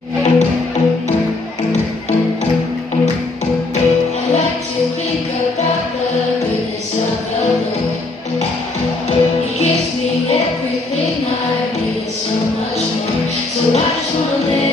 I like to think about the goodness of the Lord. He gives me everything I need and so much more. So I just wanna live.